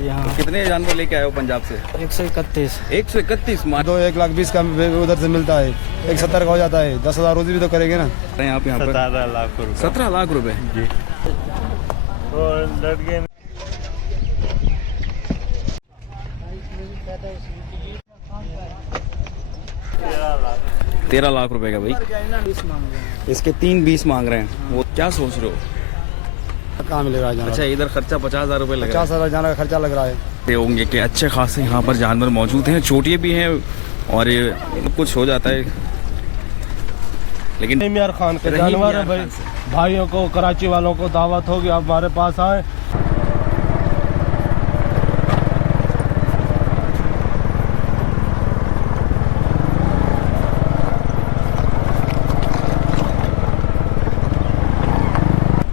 जी हाँ। तो कितने जानवर लेके आए हो पंजाब से? 131। 131 दो 1,20,000 का उधर से मिलता है, 170 का हो जाता है, 10,000 रोजी भी तो करेंगे ना। यहाँ पे 17 लाख रुपए। 17 लाख रुपए जी। और लड़के 13 लाख रुपए का भाई। 20 मांग रहे हैं। इसके 3,20 मांग रहे हैं। वो क्या सोच रहे हो? कहाँ मिलेगा जानवर? अच्छा, इधर खर्चा 50,000 रुपए लग रहा 50,000 जानवर का खर्चा लग रहा है। है होंगे कि अच्छे खासे यहाँ पर जानवर मौजूद हैं, चोटियाँ भी हैं और ये कुछ हो जाता है। लेकिन इमरान खान के रहीम जानवर है यार भाई। खान से। भाइयों को, कराची वालों को दावत होगी, आप हमारे पास आए।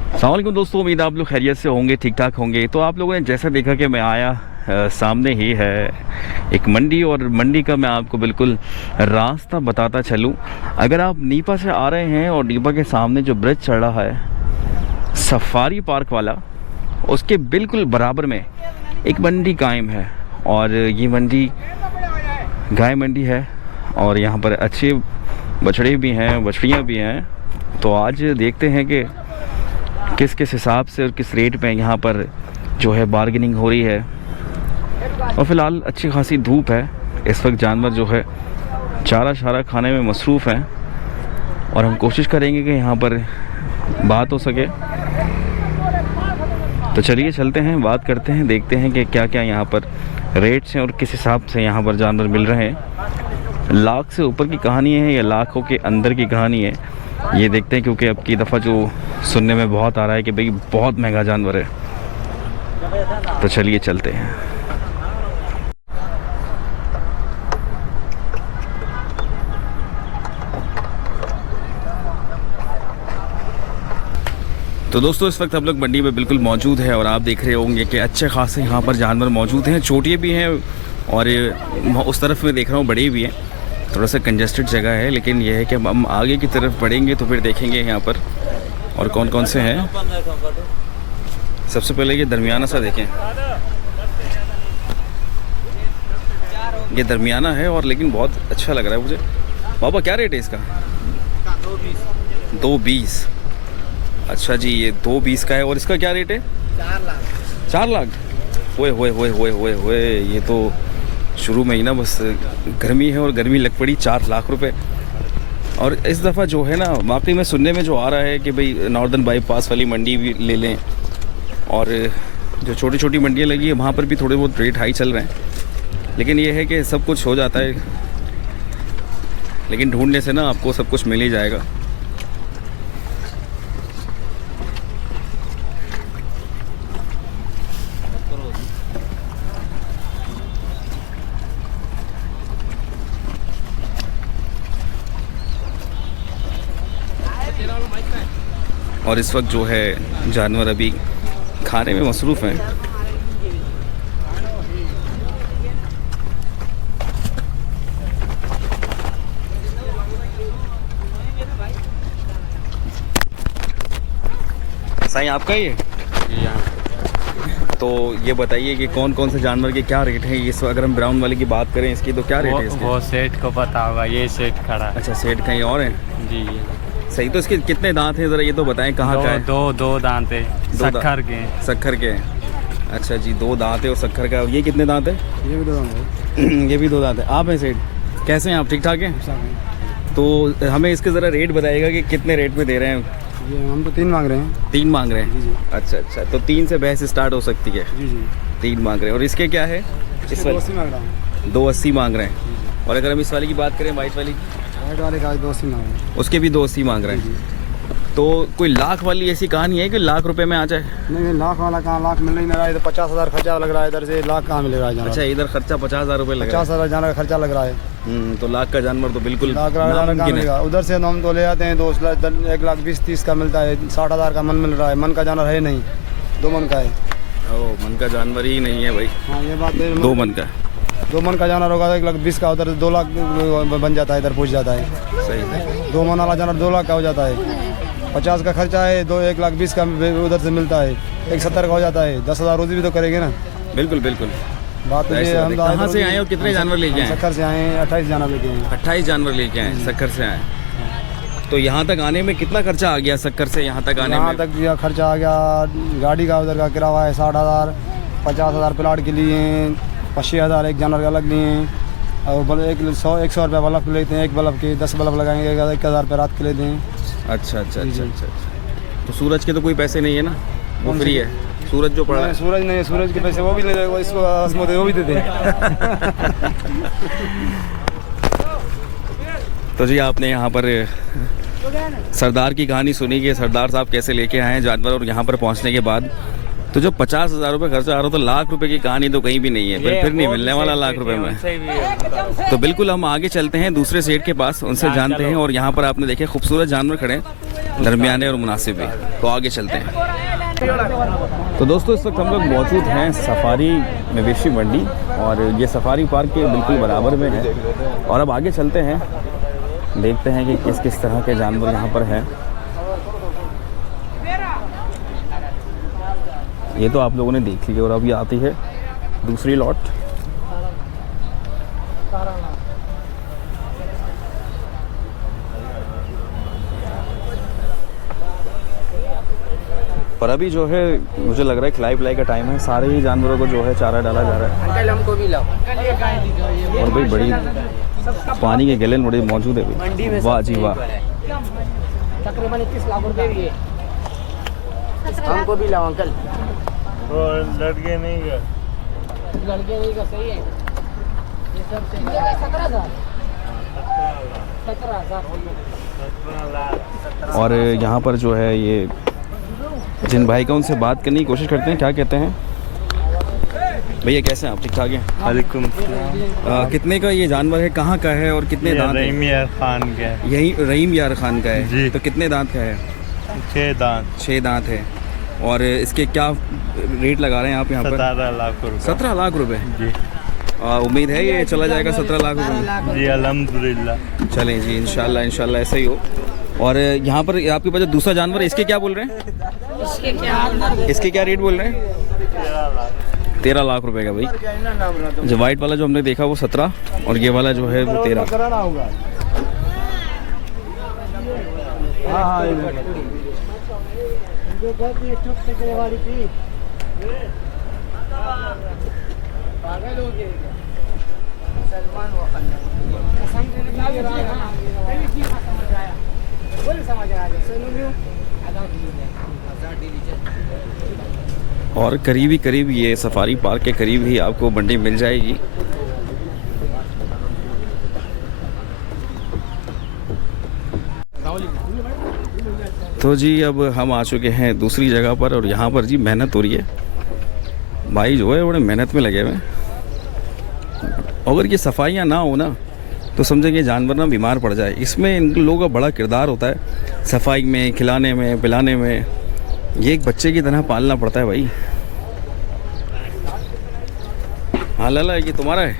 अस्सलाम वालेकुम दोस्तों, उम्मीद आप लोग खैरियत से होंगे, ठीक ठाक होंगे। तो आप लोगों ने जैसा देखा कि मैं आया सामने ही है एक मंडी, और मंडी का मैं आपको बिल्कुल रास्ता बताता चलूं। अगर आप नीपा से आ रहे हैं और नीपा के सामने जो ब्रिज चढ़ रहा है सफारी पार्क वाला, उसके बिल्कुल बराबर में एक मंडी कायम है। और ये मंडी गाय मंडी है और यहाँ पर अच्छे बछड़े भी हैं, बछड़ियाँ भी हैं। तो आज देखते हैं कि किस किस हिसाब से और किस रेट पे यहाँ पर जो है बार्गेनिंग हो रही है। और फ़िलहाल अच्छी खासी धूप है इस वक्त, जानवर जो है चारा शारा खाने में मसरूफ़ हैं और हम कोशिश करेंगे कि यहाँ पर बात हो सके। तो चलिए चलते हैं, बात करते हैं, देखते हैं कि क्या क्या यहाँ पर रेट्स हैं और किस हिसाब से यहाँ पर जानवर मिल रहे हैं। लाख से ऊपर की कहानी है या लाखों के अंदर की कहानी है, ये देखते हैं। क्योंकि अब की दफ़ा जो सुनने में बहुत आ रहा है कि भाई बहुत महंगा जानवर है। तो चलिए चलते हैं। तो दोस्तों, इस वक्त हम लोग मंडी में बिल्कुल मौजूद है और आप देख रहे होंगे कि अच्छे खासे यहाँ पर जानवर मौजूद हैं, छोटे भी हैं और उस तरफ में देख रहा हूँ बड़े भी हैं। थोड़ा सा कंजेस्टेड जगह है, लेकिन यह है कि हम आगे की तरफ बढ़ेंगे तो फिर देखेंगे यहाँ पर और कौन कौन से हैं। सबसे पहले ये दरमियाना सा देखें, ये दरमियाना है और लेकिन बहुत अच्छा लग रहा है मुझे। बाबा क्या रेट है इसका? 220। अच्छा जी, ये 220 का है। और इसका क्या रेट है? 4 लाख। 4 लाख? ओए होए होए होए होए होए, ये तो शुरू में ही ना बस गर्मी है और गर्मी लग पड़ी। 4 लाख रुपए। और इस दफ़ा जो है ना, वाकई में सुनने में जो आ रहा है कि भाई नॉर्दर्न बाईपास वाली मंडी भी ले लें और जो छोटी छोटी मंडियाँ लगी है वहाँ पर भी थोड़े बहुत रेट हाई चल रहे हैं। लेकिन ये है कि सब कुछ हो जाता है, लेकिन ढूंढने से ना आपको सब कुछ मिल ही जाएगा। और इस वक्त जो है जानवर अभी खाने में मसरूफ़ हैं। साईं आपका ही है? तो ये बताइए कि कौन कौन से जानवर के क्या रेट हैं इस। अगर हम ब्राउन वाले की बात करें इसकी, तो क्या रेट है इसके? वो सेठ को पता होगा, ये सेठ खड़ा है। अच्छा, सेठ कहीं और हैं? जी। सही। तो इसके कितने दांत हैं ज़रा ये तो बताएं, कहाँ का है? दो दांत है, सक्खर के। सक्खर के हैं। अच्छा जी, 2 दांत है और सक्खर का। ये कितने दांत है? ये भी दो दांत है। ये भी 2 दांत है। आप हैं सेठ? कैसे हैं आप? ठीक ठाक हैं? तो हमें इसके ज़रा रेट बताइएगा कि कितने रेट में दे रहे हैं? ये हम तो 3 मांग रहे हैं। 3 मांग रहे हैं? जी। अच्छा अच्छा, तो 3 से बहस स्टार्ट हो सकती है। जी जी। 3 मांग रहे हैं। और इसके क्या है? इस वाले 280 मांग रहा हूँ। 280 मांग रहे हैं। और अगर हम इस वाले की बात करें, वाइट वाली, वाइट वाले का 280 मांग रहे हैं। उसके भी 280 मांग रहे हैं। तो कोई लाख वाली ऐसी कहानी है कि लाख रुपए में आ जाए? नहीं, लाख वाला कहाँ, लाख मिल नहीं रहा है। इधर 50,000 खर्चा लग रहा है, इधर से लाख कहाँ मिलेगा जानवर? अच्छा, इधर खर्चा 50,000 रुपये लगा। 50,000 जानवर का खर्चा लग रहा है। तो लाख का जानवर तो बिल्कुल लाख का जानवर कहाँ नामुमकिन है। मिलेगा? उधर से हम तो ले आते हैं 1,20,30 का मिलता है। 60,000 का मन मिल रहा है। मन का जानवर है नहीं, 2 मन का है। ओ, मन का जानवर ही नहीं है भाई। हाँ, ये बात है। 2 मन का। 2 मन का जानवर होगा तो 1,20,000 का, उधर 2 लाख बन जाता है, इधर पहुँच जाता है। सही है। 2 मन वाला जानवर 2 लाख का हो जाता है। 50 का खर्चा है, 1,20,000 का उधर से मिलता है, 170 का हो जाता है, 10,000 रोजी भी तो करेंगे ना। बिल्कुल बिल्कुल। बात ऐसे ये बात है। कहाँ से आए और कितने जानवर लेके आए? सक्खर से आए हैं, 28 जानवर लेके आए हैं। 28 जानवर लेके आए, सक्कर से आए। तो यहाँ तक आने में कितना खर्चा आ गया सक्कर से यहाँ तक आने यहाँ में? तक यह खर्चा आ गया, गाड़ी का उधर का किराया है 60,000, 50,000 प्लाट के लिए, 25,000 एक जानवर का अलग लिए हैं, और 100 रुपये बल्ब लेते हैं, एक बल्ब के 10 बल्ब लगाएंगे 1,000 रुपये रात के लेते हैं। अच्छा अच्छा अच्छा अच्छा। तो सूरज के तो कोई पैसे नहीं है ना, वो फ्री है? सूरज जो पड़ा है सूरज नहीं है, सूरज के पैसे वो भी ले जाएगा, इसको आसमत वो भी दे दें। तो जी आपने यहाँ पर सरदार की कहानी सुनी कि सरदार साहब कैसे लेके आए हैं जानवर, और यहाँ पर पहुँचने के बाद तो जो 50,000 रुपये खर्चा आ रहा, तो लाख रुपए की कहानी तो कहीं भी नहीं है, फिर नहीं मिलने वाला लाख रुपए में। तो बिल्कुल हम आगे चलते हैं दूसरे सेठ के पास, उनसे जानते हैं। और यहाँ पर आपने देखे खूबसूरत जानवर खड़े हैं, दरमियाने और मुनासिब भी, तो आगे चलते हैं। तो दोस्तों इस वक्त हम लोग मौजूद हैं सफारी मवेशी मंडी, और ये सफारी पार्क के बिल्कुल बराबर में है। और अब आगे चलते हैं, देखते हैं कि किस किस तरह के जानवर यहाँ पर हैं। ये तो आप लोगों ने देख लिया, और अब ये आती है दूसरी लॉट। पर अभी जो है मुझे लग रहा है खिलाई पिलाई का टाइम है, सारे ही जानवरों को जो है चारा डाला जा रहा है। अंकल हमको भी लाओ। और भाई बड़ी पानी के गैलन बड़े मौजूद है भाई, वाह जी वाह। तकरीबन 21 लाख रुपए भी है। हमको भी लाओ अंकल। और लड़के नहीं गए, लड़के नहीं का सही है। ये सब 17,000 और यहाँ पर जो है ये जिन भाई का उनसे बात करने की कोशिश करते हैं, क्या कहते हैं भैया, कैसे हैं आप? ठीक ठाक हैं? वालेकुम। कितने का ये जानवर है, कहाँ का है और कितने दांत हैं? रहीम यार खान का है। यही रहीम यार खान का है जी। तो कितने दांत का है? 6 दांत। 6 दांत है। और इसके क्या रेट लगा रहे हैं आप यहाँ पर? 17 लाख रुपए। 17 लाख रुपए? जी उम्मीद है ये चला जाएगा 17 लाख रुपए? जी अल्हम्दुलिल्लाह। चलें जी, इंशाल्लाह इंशाल्लाह ऐसा ही हो। और यहाँ पर आपके पास जो दूसरा जानवर है, इसके क्या बोल रहे हैं? इसके क्या रेट बोल रहे हैं? 13 लाख रुपए का भाई। जो वाइट वाला जो हमने देखा वो 17, और ये वाला जो है वो 13। और करीब ये सफारी पार्क के करीब ही आपको मंडी मिल जाएगी। तो जी अब हम आ चुके हैं दूसरी जगह पर, और यहाँ पर जी मेहनत हो रही है। भाई जो है बड़े मेहनत में लगे हुए हैं। अगर ये सफाइयाँ ना हो ना तो समझेंगे जानवर ना बीमार पड़ जाए। इसमें इन लोगों का बड़ा किरदार होता है, सफाई में, खिलाने में, पिलाने में। ये एक बच्चे की तरह पालना पड़ता है भाई। हाँ लाला, ये तुम्हारा है?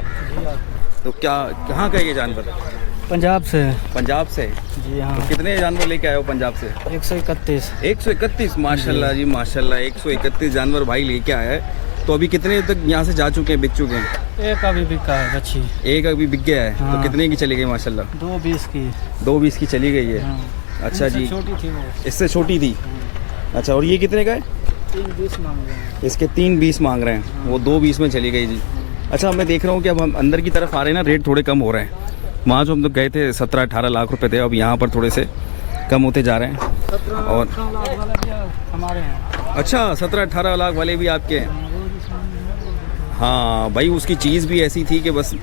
तो क्या कहाँ का ये जानवर? पंजाब से। पंजाब से? जी हाँ। तो कितने जानवर लेके आए हो पंजाब से? 131। 131? माशाल्लाह जी माशाल्लाह, 131 जानवर भाई लेके आया है। तो अभी कितने तक यहाँ से जा चुके हैं, बिक चुके हैं? एक अभी बिका है बच्ची। एक अभी बिक गया है? हाँ। तो कितने की चली गई माशाल्लाह? 220 की। 220 की चली गई है? हाँ। अच्छा जी, छोटी थी वो। इससे छोटी थी? अच्छा, और ये कितने का है? 320 मांग रहे हैं। इसके 320 मांग रहे हैं, वो 220 में चली गई जी। अच्छा, मैं देख रहा हूँ कि अब हम अंदर की तरफ आ रहे हैं ना, रेट थोड़े कम हो रहे हैं। वहाँ जो हम लोग गए थे 17-18 लाख रुपए थे, अब यहाँ पर थोड़े से कम होते जा रहे हैं। 17-18 और लाख वाले भी हमारे हैं। अच्छा, 17-18 लाख वाले भी आपके हैं? हाँ भाई, उसकी चीज़ भी ऐसी थी कि बस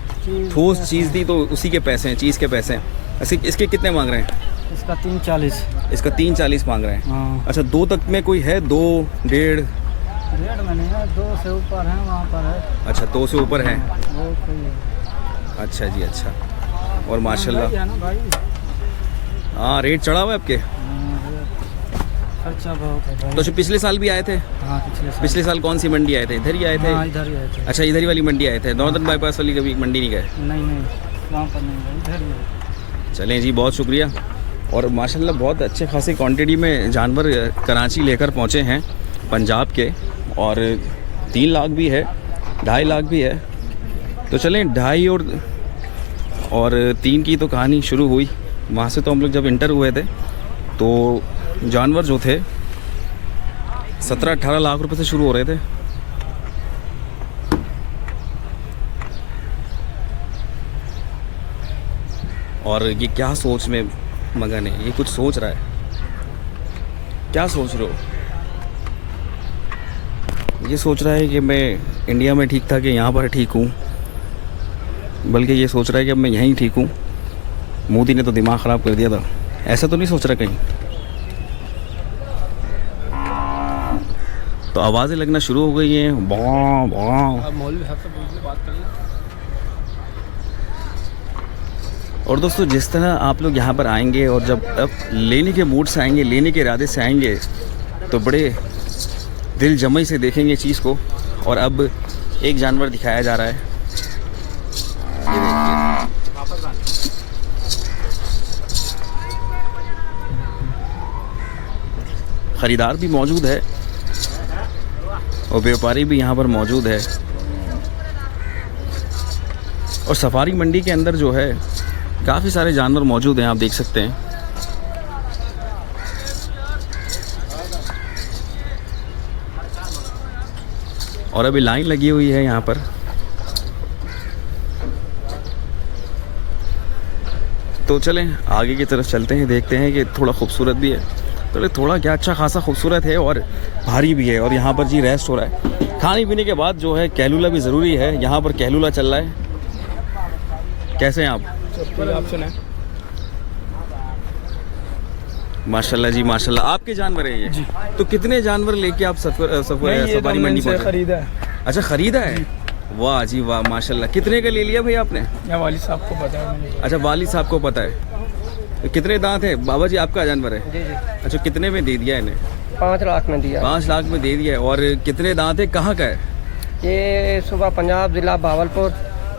ठोस चीज़ थी, तो उसी के पैसे हैं, चीज़ के पैसे हैं। इसके कितने मांग रहे हैं? इसका 340। इसका 340 मांग रहे हैं? हाँ। अच्छा, 2 तक में कोई है? 2, 1.5? 1.5 में नहीं है, 2 से ऊपर है, वहाँ पर है। अच्छा, 2 से ऊपर है? वो कोई है। अच्छा जी, अच्छा। और माशाल्लाह है ना भाई। हाँ, रेट चढ़ा हुआ है आपके? खर्चा बहुत है भाई। तो जो पिछले साल भी आए थे? हाँ, पिछले साल कौन सी मंडी आए थे? इधर ही आए थे? हाँ, इधर ही आए थे। अच्छा, इधर ही वाली मंडी आए थे, नॉर्दर्न बाईपास वाली कभी मंडी नहीं गए? नहीं, वहाँ पर नहीं गए, इधर ही है। चलें जी, बहुत शुक्रिया। और माशाल्लाह बहुत अच्छे खासी क्वांटिटी में जानवर कराची लेकर पहुँचे हैं पंजाब के, और 3 लाख भी है, 2.5 लाख भी है। तो चलें 2.5 और 3 की तो कहानी शुरू हुई। वहाँ से तो हम लोग जब इंटर हुए थे तो जानवर जो थे 17-18 लाख रुपए से शुरू हो रहे थे। और ये क्या सोच में मगन है, ये कुछ सोच रहा है। क्या सोच रहे हो? ये सोच रहा है कि मैं इंडिया में ठीक था कि यहाँ पर ठीक हूँ, बल्कि ये सोच रहा है कि अब मैं यहीं ठीक हूँ। मोदी ने तो दिमाग ख़राब कर दिया था, ऐसा तो नहीं सोच रहा कहीं। तो आवाज़ें लगना शुरू हो गई हैं, बॉं बॉं। मौलवी साहब से बात करिए। और दोस्तों जिस तरह आप लोग यहाँ पर आएंगे और जब अब लेने के मूड से आएंगे, लेने के इरादे से आएंगे, तो बड़े दिल जमई से देखेंगे चीज़ को। और अब एक जानवर दिखाया जा रहा है, ये देखिए। ख़रीदार भी मौजूद है और व्यापारी भी यहाँ पर मौजूद है। और सफारी मंडी के अंदर जो है काफ़ी सारे जानवर मौजूद हैं, आप देख सकते हैं। और अभी लाइन लगी हुई है यहाँ पर। तो चलें आगे की तरफ चलते हैं, देखते हैं कि थोड़ा खूबसूरत भी है। तो थोड़ा क्या अच्छा खासा खूबसूरत है और भारी भी है। और यहाँ पर जी रेस्ट हो रहा है। खाने पीने के बाद जो है कहलूला भी ज़रूरी है। यहाँ पर कहलूला चल रहा है। कैसे हैं आप? आप सुने। माशाल्लाह जी माशाल्लाह। आपके जानवर हैं ये जी? तो कितने जानवर लेके आप सफारी मंडी पहुंचे? खरीदा है। अच्छा खरीदा है, वाह जी वाह माशाल्लाह। कितने का ले लिया भाई आपने? या वालिद साहब को पता है। अच्छा वालिद साहब को पता है। तो कितने दांत है बाबा जी? आपका जानवर है? जी जी। अच्छा कितने में दे दिया इन्हें? 5 लाख में दिया। 5 लाख में दे दिया। और कितने दांत है, कहाँ का है ये? सुबह पंजाब, जिला भावलपुर,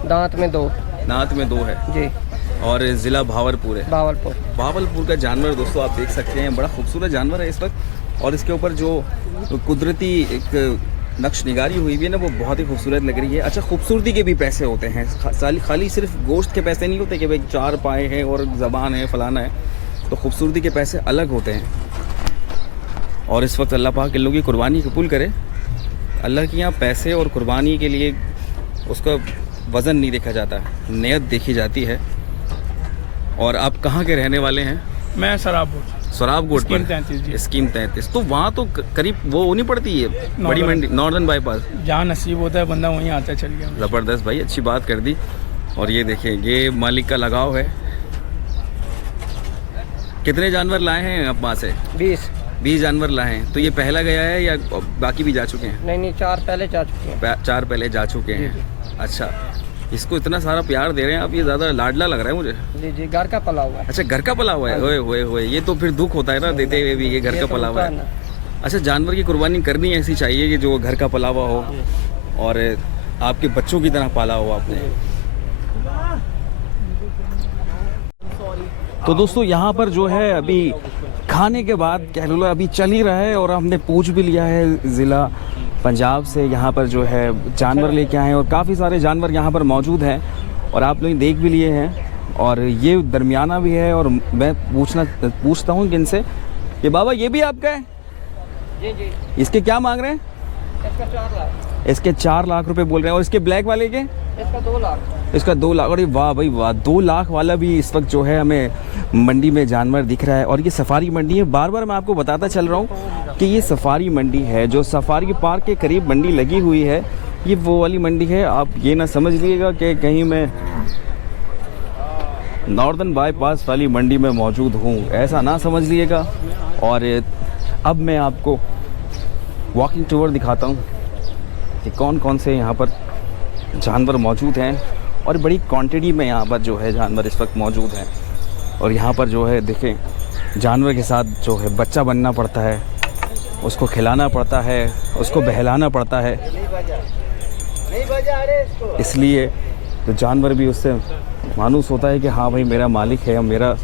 दांत में 2। दांत में 2 है जी। और ज़िला भावलपुर है। भावलपुर का जानवर दोस्तों आप देख सकते हैं, बड़ा खूबसूरत जानवर है इस वक्त। और इसके ऊपर जो कुदरती एक नक्श निगारी हुई भी है ना, वो बहुत ही खूबसूरत लग रही है। अच्छा खूबसूरती के भी पैसे होते हैं, खाली सिर्फ गोश्त के पैसे नहीं होते कि भाई 4 पाए हैं और ज़बान है फलाना है। तो खूबसूरती के पैसे अलग होते हैं। और इस वक्त अल्लाह पाक इन लोगों की कुर्बानी कबूल करे। अल्लाह के यहाँ पैसे और कुर्बानी के लिए उसका वज़न नहीं देखा जाता, नियत देखी जाती है। और आप कहाँ के रहने वाले हैं? मैं सराब गोट पर। स्कीम 33। तो वहाँ तो करीब वो नहीं पड़ती है बड़ी मंडी, नॉर्दर्न बाईपास। जहाँ नसीब होता है बंदा वहीं आता है। चल गया। ज़बरदस्त भाई, अच्छी बात कर दी। और ये देखें, ये मालिक का लगाव है। कितने जानवर लाए हैं आप वहाँ से? 20 जानवर लाए हैं। तो ये पहला गया है या बाकी भी जा चुके हैं? नहीं 4 पहले जा चुके हैं। 4 पहले जा चुके हैं। अच्छा, इसको इतना सारा प्यार दे रहे हैं आप, ये ज़्यादा लाडला लग रहा है मुझे। जी जी, घर का पला हुआ है। अच्छा घर का पला हुआ है। होए ये तो फिर दुख होता है ना देते हुए भी, ये घर का पला हुआ है। अच्छा जानवर की कुर्बानी करनी ऐसी चाहिए कि जो घर का पला हुआ हो और आपके बच्चों की तरह पाला हो आपने। तो दोस्तों यहाँ पर जो है अभी खाने के बाद कहलूला अभी चल ही रहा है और हमने पूछ भी लिया है ज़िला पंजाब से। यहाँ पर जो है जानवर लेके आए हैं और काफ़ी सारे जानवर यहाँ पर मौजूद हैं और आप लोग देख भी लिए हैं। और ये दरमियाना भी है। और मैं पूछता हूँ इनसे कि बाबा ये भी आपका है? जी जी। इसके क्या मांग रहे हैं? इसका 4 लाख। इसके 4 लाख रुपए बोल रहे हैं। और इसके ब्लैक वाले के? इसका 2 लाख। इसका 2 लाख। अरे वाह भाई वाह, 2 लाख वाला भी इस वक्त जो है हमें मंडी में जानवर दिख रहा है। और ये सफारी मंडी है। बार बार मैं आपको बताता चल रहा हूँ कि ये सफारी मंडी है, जो सफारी पार्क के करीब मंडी लगी हुई है। ये वो वाली मंडी है। आप ये ना समझ लीजिएगा कि कहीं मैं नॉर्दर्न बाईपास वाली मंडी में मौजूद हूँ, ऐसा ना समझ लीजिएगा। और अब मैं आपको वॉकिंग टूर दिखाता हूँ कि कौन कौन से यहाँ पर जानवर मौजूद हैं। और बड़ी क्वांटिटी में यहाँ पर जो है जानवर इस वक्त मौजूद हैं। और यहाँ पर जो है देखें, जानवर के साथ जो है बच्चा बनना पड़ता है, उसको खिलाना पड़ता है, उसको बहलाना पड़ता है। इसलिए तो जानवर भी उससे मानूस होता है कि हाँ भाई मेरा मालिक है, मेरा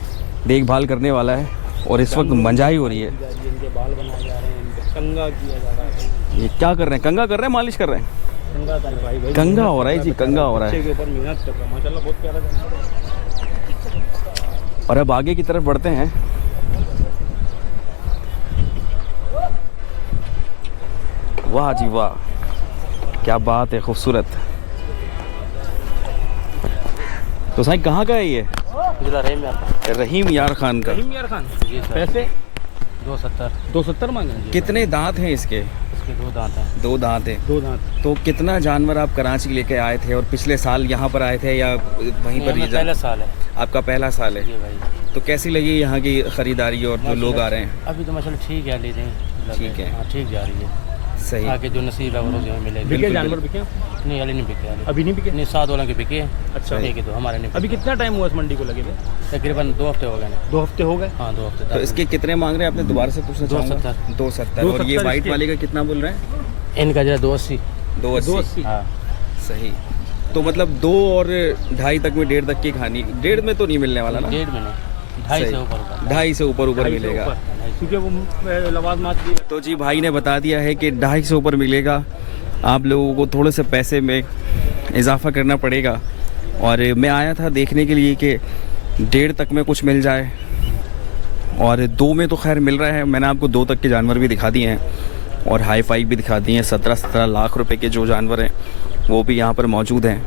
देखभाल करने वाला है। और इस वक्त मंजाई हो रही है। इनके बाल बनाए जा रहे हैं, कंगा किया जा रहा है। ये क्या कर रहे हैं? कंगा कर रहे हैं, मालिश कर रहे हैं? कंगा हो रहा है जी, कंगा हो रहा है। के ऊपर मेहनत कर रहा है माशाल्लाह, बहुत प्यारा जानवर है। और अब आगे की तरफ बढ़ते हैं। वाह जी वाह, क्या बात है, खूबसूरत। तो साईं कहाँ का है ये? रहीम यार खान का। रहीम यार खान पैसे 270 मांगे हैं जी। कितने दांत हैं इसके? इसके 2 दांत हैं। 2 दांत हैं। 2 दांत। तो कितना जानवर आप कराची लेके आए थे और पिछले साल यहाँ पर आए थे या वहीं पर ही? पहला साल है आपका पहला साल है। ये भाई। तो कैसी लगी यहाँ की खरीदारी और जो लोग आ रहे हैं? अभी तो माशाल्लाह ठीक है, ले दें। ठीक है। हाँ ठीक जा रही है। सही। आगे जो नसीब है वो रोज़ हमें मिलेगा। बिल्कुल, जानवर बिके? नहीं वाले नहीं बिके वाले। अभी नहीं बिके? नहीं 7 वालों के बिके हैं। अच्छा। एक ही तो हमारे नहीं। अभी कितना टाइम हुआ इस मंडी को लगे थे? तकरीबन 2 हफ्ते हो गए। 2 हफ्ते हो गए। हाँ 2 हफ्ते। तो इसके कितने मांग रहे हैं आपने? दोबारा से पूछना चाहूँगा। 270। और ये 270 वाइट इसके। वाले का कितना बोल रहे हैं? इनका जो है 280। 280। हाँ सही। तो मतलब 2 और 2.5 तक में 1.5 तक की खानी, 1.5 में तो नहीं मिलने वाला ना? 1.5 में नहीं, 2.5 से ऊपर ऊपर। 2.5 से ऊपर मिलेगा। क्योंकि वो लवाज मात भी। तो जी भाई ने बता दिया है कि 2.5 से ऊपर मिलेगा। आप लोगों को थोड़े से पैसे में इजाफा करना पड़ेगा। और मैं आया था देखने के लिए कि 1.5 तक में कुछ मिल जाए, और 2 में तो खैर मिल रहा है। मैंने आपको 2 तक के जानवर भी दिखा दिए हैं और हाई फाई भी दिखा दिए हैं। 17 लाख रुपए के जो जानवर हैं वो भी यहाँ पर मौजूद हैं।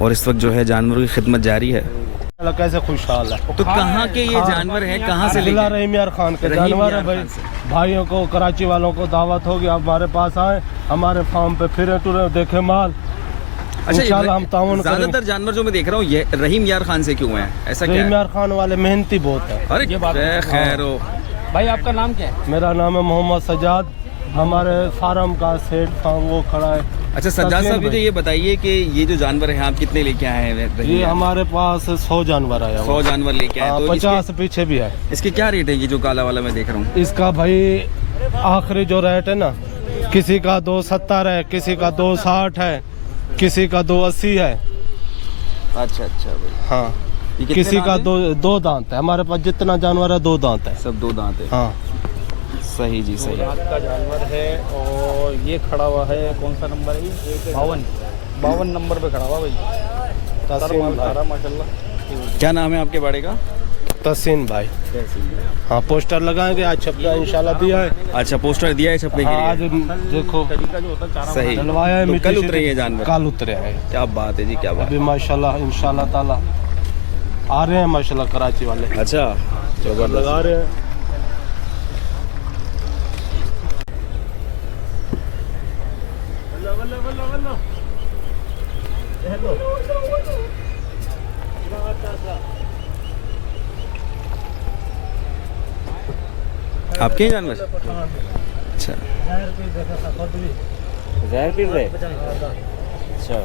और इस वक्त जो है जानवरों की खिदमत जारी है। कैसे खुशहाल है। तो कहाँ के ये जानवर हैं, कहाँ से अब्दुल्ला लेके? रहीम यार खान के रहीम जानवर है यार भाई। खान से। भाइयों को, कराची वालों को दावत होगी, आप हमारे पास आए, हमारे फार्म पे फिरे टुरे, देखे माल। इंशाल्लाह हम ताउन करेंगे। ज्यादातर जानवर जो मैं देख रहा हूँ ये रहीम यार खान से क्यों है, ऐसा क्या रहीम है? यार खान वाले मेहनती बहुत है। अरे खैर हो। भाई आपका नाम क्या है? मेरा नाम है मोहम्मद सजाद। हमारे फार्म का सेठ फार्म वो खड़ा है। अच्छा सज्जाद तस्लीम साहब, मुझे भाई। ये बताइए कि ये जो जानवर हैं आप कितने लेके आए हैं? रहीम ये यार? हमारे पास 100 जानवर आया 100 जानवर लेके आए। तो 50 पीछे भी है। इसके क्या रेट है? ये जो काला वाला मैं देख रहा हूँ इसका भाई आखिरी जो रेट है ना, किसी का 270 है, किसी का 260 है, किसी का 280 है। अच्छा भाई। हाँ ये कितने किसी का दांत हैं? 2 दांत है। हमारे पास जितना जानवर है 2 दांत है। सब 2 दांत है। हाँ सही जी सही। का जानवर है। और ये खड़ा हुआ है, कौन सा नंबर है ये? 52 नंबर पे खड़ा हुआ भाई। तहसीन भाई। माशाल्लाह। क्या नाम है आपके बाड़े का? तहसीन भाई। हाँ पोस्टर लगाएंगे, आज छपका इंशाल्लाह दिया है। अच्छा पोस्टर दिया है छपने हाँ, आज के लिए? देखो तरीका जो होता है चारा सही। डलवाया है। तो मिट्टी कल से- उतरे ये जानवर? कल उतरे हैं। क्या बात है जी, क्या बात। अभी माशाल्लाह इंशाल्लाह ताला आ रहे हैं माशाल्लाह कराची वाले। अच्छा जबरदस्त। लगा रहे हैं। आपके ही जानवर? अच्छा जहर पी रहे। अच्छा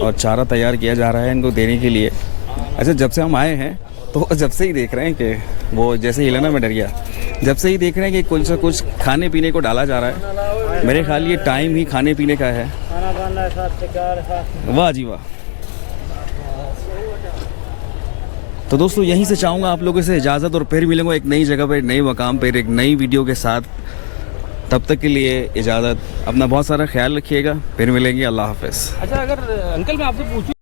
और चारा तैयार किया जा रहा है इनको देने के लिए। अच्छा जब से हम आए हैं तो जब से ही देख रहे हैं कि वो जैसे हिला ना मैं डर गया। जब से ही देख रहे हैं कि कुछ से कुछ खाने पीने को डाला जा रहा है। मेरे ख्याल ये टाइम ही खाने पीने का है। वाह जी वाह। तो दोस्तों यहीं से चाहूँगा आप लोगों से इजाज़त, और फिर मिलूंगा एक नई जगह पर, एक नई मकाम पर, एक नई वीडियो के साथ। तब तक के लिए इजाज़त। अपना बहुत सारा ख्याल रखिएगा। फिर मिलेंगे। अल्लाह हाफ़िज़। अच्छा अगर अंकल मैं आपसे पूछूं